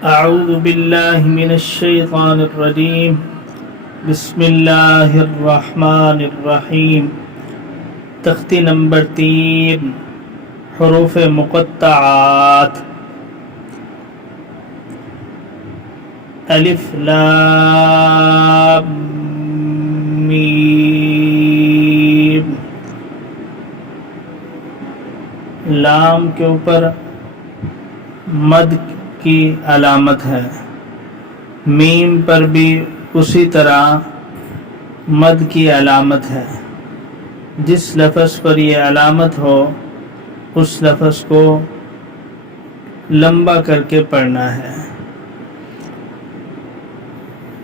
اعوذ باللہ من الشیطان الرجیم بسم اللہ الرحمن الرحیم۔ تختی نمبر 3، حروف مقطعات۔ الف لام میم۔ لام کے اوپر مد کی علامت ہے، میم پر بھی اسی طرح مد کی علامت ہے۔ جس لفظ پر یہ علامت ہو اس لفظ کو لمبا کر کے پڑھنا ہے۔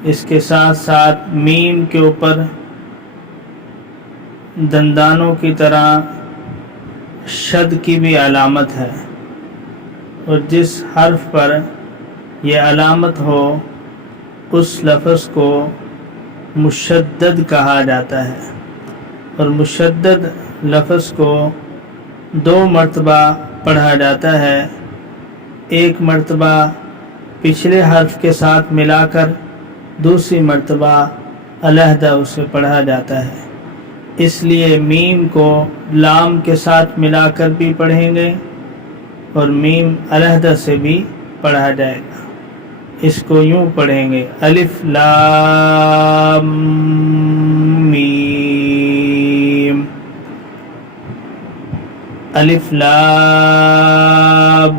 اس کے ساتھ ساتھ میم کے اوپر دندانوں کی طرح شد کی بھی علامت ہے، اور جس حرف پر یہ علامت ہو اس لفظ کو مشدد کہا جاتا ہے، اور مشدد لفظ کو 2 مرتبہ پڑھا جاتا ہے۔ ایک مرتبہ پچھلے حرف کے ساتھ ملا کر، دوسری مرتبہ علیحدہ اسے پڑھا جاتا ہے۔ اس لیے میم کو لام کے ساتھ ملا کر بھی پڑھیں گے اور میم علیحدہ سے بھی پڑھا جائے گا۔ اس کو یوں پڑھیں گے: الف لام میم، الف لام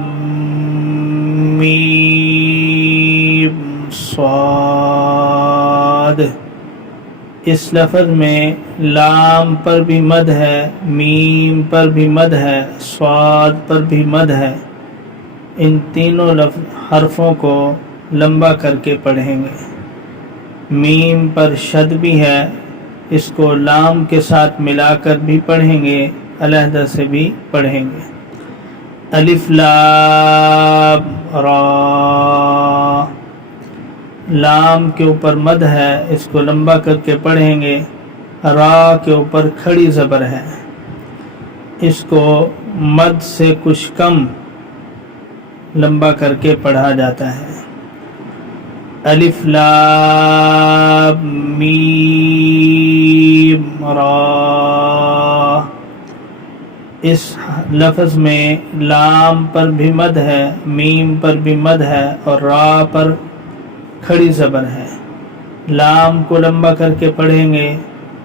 میم صاد۔ اس لفظ میں لام پر بھی مد ہے، میم پر بھی مد ہے، صاد پر بھی مد ہے۔ ان تینوں حرفوں کو لمبا کر کے پڑھیں گے۔ میم پر شد بھی ہے، اس کو لام کے ساتھ ملا کر بھی پڑھیں گے، علیحدہ سے بھی پڑھیں گے۔ الف لام را، لام کے اوپر مد ہے، اس کو لمبا کر کے پڑھیں گے۔ را کے اوپر کھڑی زبر ہے، اس کو مد سے کچھ کم لمبا کر کے پڑھا جاتا ہے۔ الف لام میم را۔ اس لفظ میں لام پر بھی مد ہے، میم پر بھی مد ہے، اور را پر کھڑی زبر ہے۔ لام کو لمبا کر کے پڑھیں گے،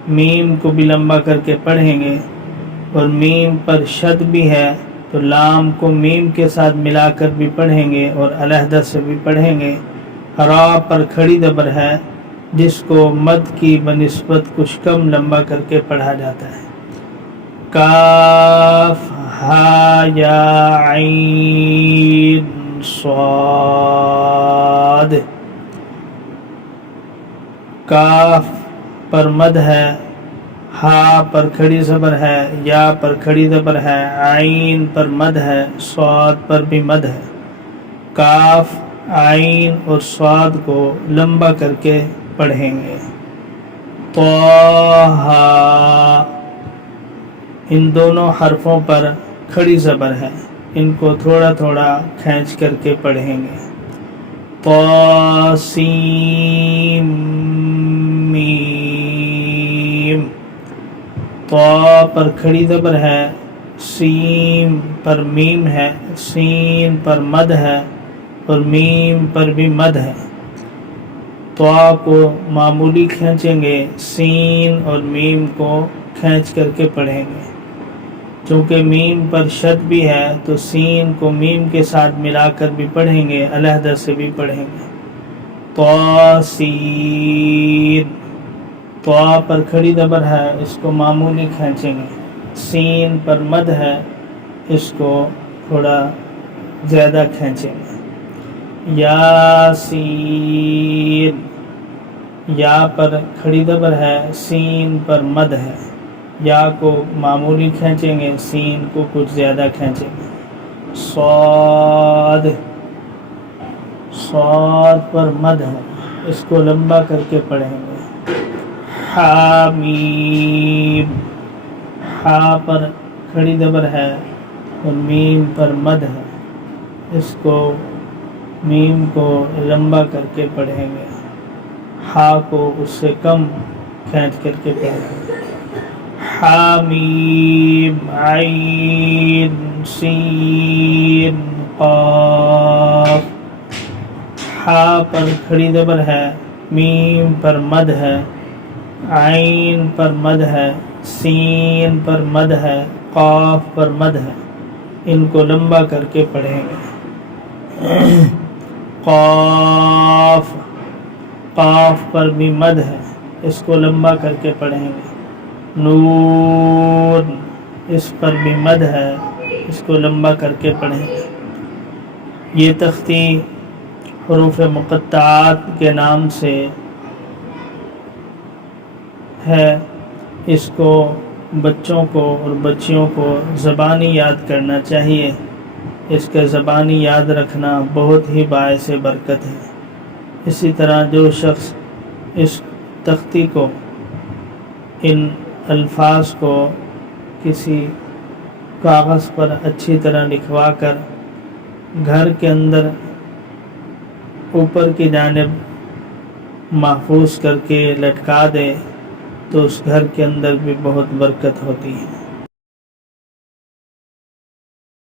میم کو بھی لمبا کر کے پڑھیں گے، اور میم پر شد بھی ہے تو لام کو میم کے ساتھ ملا کر بھی پڑھیں گے اور علیحدہ سے بھی پڑھیں گے۔ را پر کھڑی زبر ہے، جس کو مد کی بنسبت کچھ کم لمبا کر کے پڑھا جاتا ہے۔ کاف ہا یا عین صاد۔ کاف پر مد ہے، ہا پر کھڑی زبر ہے، یا پر کھڑی زبر ہے، عین پر مد ہے، صاد پر بھی مد ہے۔ کاف، عین اور صاد کو لمبا کر کے پڑھیں گے۔ طٰ، ان دونوں حرفوں پر کھڑی زبر ہے، ان کو تھوڑا تھوڑا کھینچ کر کے پڑھیں گے۔ طٰ سین میم۔ طا پر کھڑی زبر ہے، سین پر میم ہے، سین پر مد ہے اور میم پر بھی مد ہے۔ طا کو معمولی کھینچیں گے، سین اور میم کو کھینچ کر کے پڑھیں گے۔ چونکہ میم پر شد بھی ہے تو سین کو میم کے ساتھ ملا کر بھی پڑھیں گے، علیحدہ سے بھی پڑھیں گے۔ طا سین۔ طا پر کھڑی زبر ہے، اس کو معمولی کھینچیں گے۔ سین پر مد ہے، اس کو تھوڑا زیادہ کھینچیں گے۔ یاسین۔ یا پر کھڑی زبر ہے، سین پر مد ہے، یا کو معمولی کھینچیں گے، سین کو کچھ زیادہ کھینچیں گے۔ صاد۔ صاد پر مد ہے، اس کو لمبا کر کے پڑھیں گے۔ حامیم۔ ہا پر کھڑی زبر ہے اور میم پر مد ہے، اس کو میم کو لمبا کر کے پڑھیں گے، ہا کو اس سے کم کھینچ کر کے پڑھیں گے۔ حامیم عین سین قاف۔ ہا پر کھڑی زبر ہے، میم پر مد ہے، عین پر مد ہے، سین پر مد ہے، قاف پر مد ہے، ان کو لمبا کر کے پڑھیں گے۔ قاف، قاف پر بھی مد ہے، اس کو لمبا کر کے پڑھیں گے۔ نون، اس پر بھی مد ہے، اس کو لمبا کر کے پڑھیں گے۔ یہ تختی حروف مقطعات کے نام سے ہے، اس کو بچوں کو اور بچیوں کو زبانی یاد کرنا چاہیے۔ اس کا زبانی یاد رکھنا بہت ہی باعث برکت ہے۔ اسی طرح جو شخص اس تختی کو، ان الفاظ کو کسی کاغذ پر اچھی طرح لکھوا کر گھر کے اندر اوپر کی جانب محفوظ کر کے لٹکا دے تو اس گھر کے اندر بھی بہت برکت ہوتی ہے۔